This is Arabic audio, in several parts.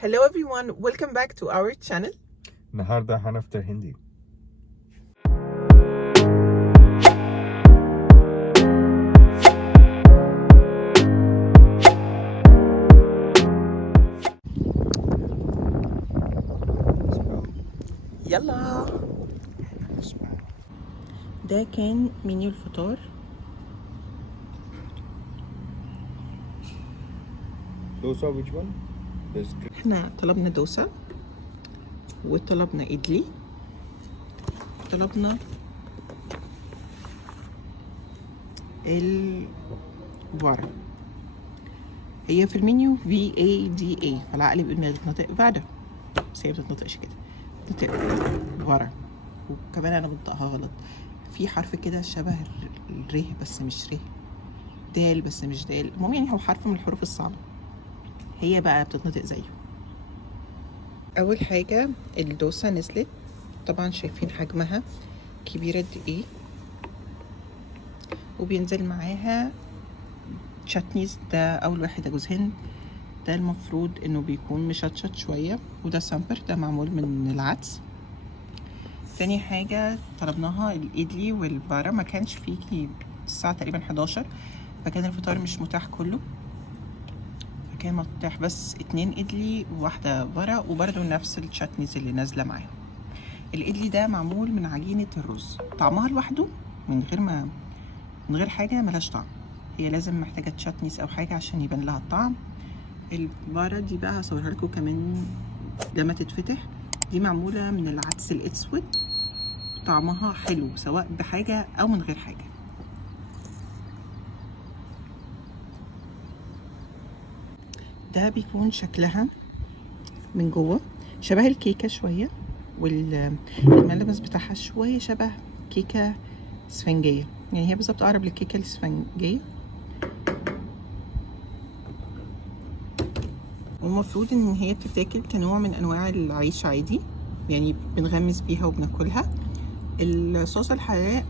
Hello everyone, welcome back to our channel. النهارده هنفطر هندي. يلا. ده كان منيو الفطار. دوسا which one? احنا طلبنا دوسة وطلبنا إدلي، طلبنا الفارا. هي في المنيو VADA، فالعقل بيقول انها بتتنطق فادا، بس هي مبتتنطقش كده، بتنطق فارا. وكمان انا بنطقها غلط، في حرف كده شبه الر بس مش ر، دال بس مش دال، المهم يعني هو حرف من الحروف الصعبة، هي بقى بتتنطق زيه. اول حاجة الدوسة نزلت، طبعا شايفين حجمها كبيرة قد ايه، وبينزل معاها تشاتنيز. ده اول واحد ده جوز هند، ده المفروض انه بيكون مشطشط شوية، وده سامبر ده معمول من العدس. تاني حاجة طلبناها الإدلي والبارا، ما كانش فيه الساعة تقريبا 11، فكان الفطار مش متاح كله، فكان متاح بس 2 إدلي وواحدة بارا، وبرده نفس التشاتنيز اللي نازلة معاهم. الإدلي ده معمول من عجينة الرز، طعمها لوحده من غير حاجة ملهاش طعم، هي لازم محتاجة تشاتنيز أو حاجة عشان يبان لها الطعم. البارا دي بقى هصورها لكم كمان لما تتفتح، دي معمولة من العدس الأسود، طعمها حلو سواء بحاجة أو من غير حاجة. ده بيكون شكلها من جوه شبه الكيكة شوية، والملمس بتاعها شوية شبه كيكة اسفنجية، يعني هي بالظبط أقرب للكيكة الاسفنجية. والمفروض إن هي بتتاكل كنوع من أنواع العيش عادي، يعني بنغمس بيها وبناكلها. الصوص الحراق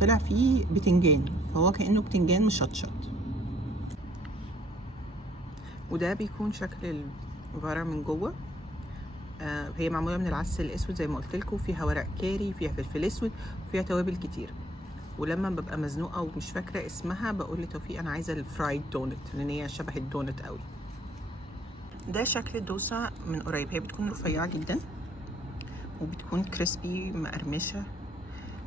طلع فيه بتنجان، فهو كأنه بتنجان مشطشط. وده بيكون شكل الفارا من جوه. هي معموله من العدس الاسود زي ما قلت لكم، فيها ورق كاري، فيها فلفل اسود، وفيها توابل كتير. ولما ببقى مزنوقه ومش فاكره اسمها بقول لتوفيق انا عايزه الفرايد دونت، لان هي شبه الدونت قوي. ده شكل الدوسه من قريب، هي بتكون رفيعه جدا وبتكون كريسبي مقرمشه،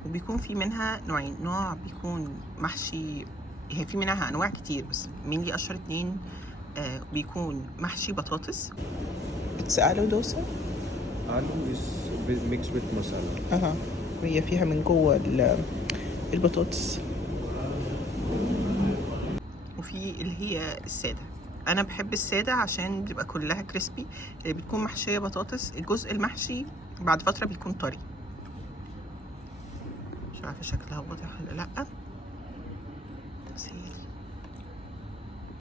وبيكون في منها نوعين، نوع بيكون محشي، هي في منها انواع كتير بس مين لي اشهر اتنين. بيكون محشي بطاطس. بتسأله دوسة؟ Aloo is mixed with masala. وهي فيها من جوه البطاطس، وفي اللي هي السادة. انا بحب السادة عشان بتبقى كلها كريسبي، اللي بتكون محشية بطاطس الجزء المحشي بعد فترة بيكون طري. مش عارفة شكلها واضح ولا لأ،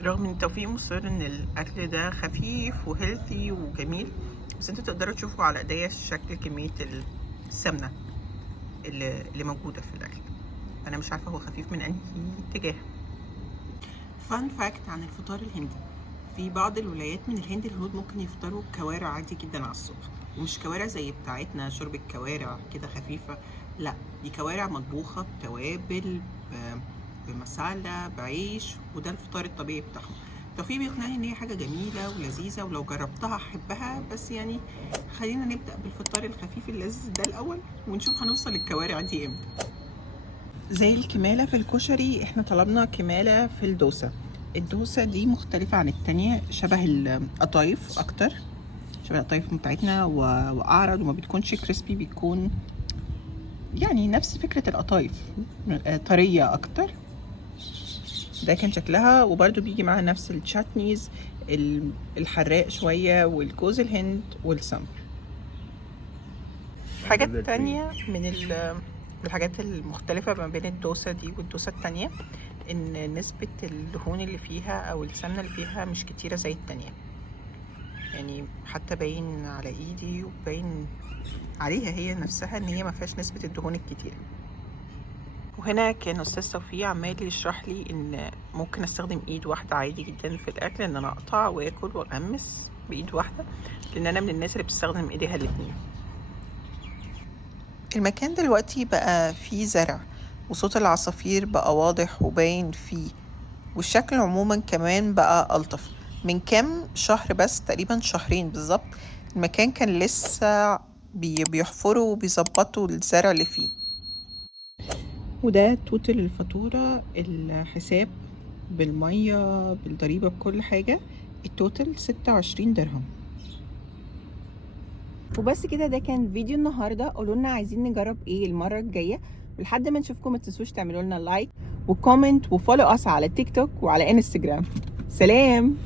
رغم ان توفيق مصر ان الاكل ده خفيف وهيلثي وجميل، بس انتوا تقدروا تشوفوا على ايديا شكل كمية السمنة اللي موجودة في الاكل. انا مش عارفة هو خفيف من انهي اتجاه. فان فاكت عن الفطار الهندي، في بعض الولايات من الهند الهنود ممكن يفطروا كوارع عادي جدا على الصبح، ومش كوارع زي بتاعتنا شرب الكوارع كده خفيفة، لا دي كوارع مطبوخة بتوابل بمسالة بعيش، وده الفطار الطبيعي بتاعهم. توفيق بيقنعني ان هي حاجة جميلة ولذيذة، ولو جربتها احبها، بس يعني خلينا نبدأ بالفطار الخفيف اللذيذ ده الاول ونشوف هنوصل للكوارع دي امتى. زي الكمالة في الكشري، احنا طلبنا كمالة في الدوسة. الدوسة دي مختلفة عن التانية، شبه القطايف اكتر، شبه القطايف بتاعتنا واعرض، وما بتكونش كريسبي، بيكون يعني نفس فكرة القطايف، طرية اكتر. ده كان شكلها، وبرده بيجي معاها نفس التشاتنيز الحراق شوية والجوز الهند والسمر. حاجة تانية من الحاجات المختلفة ما بين الدوسة دي والدوسة التانية، ان نسبة الدهون اللي فيها او السمنة اللي فيها مش كتيرة زي التانية، يعني حتى باين على ايدي وباين عليها هي نفسها ان هي ما فيهاش نسبة الدهون الكتيرة. وهنا كان استاذ توفيق عمال يشرح لي ان ممكن استخدم ايد واحده عادي جدا في الاكل، ان انا اقطع واكل واغمس بايد واحده، لان انا من الناس اللي بتستخدم ايديها الاتنين. المكان دلوقتي بقى فيه زرع وصوت العصافير بقى واضح وباين فيه، والشكل عموما كمان بقى ألطف. من كام شهر بس، تقريبا شهرين بالظبط، المكان كان لسه بيحفروا وبيظبطوا الزرع اللي فيه. وده توتال الفاتورة، الحساب بالمية بالضريبة بكل حاجة، التوتال 26 درهم. وبس كده، ده كان فيديو النهارده. قولوا لنا عايزين نجرب ايه المره الجايه، ولحد ما نشوفكم ما تنسوش تعملوا لنا لايك وكومنت وفولو اس على تيك توك وعلى انستجرام. سلام.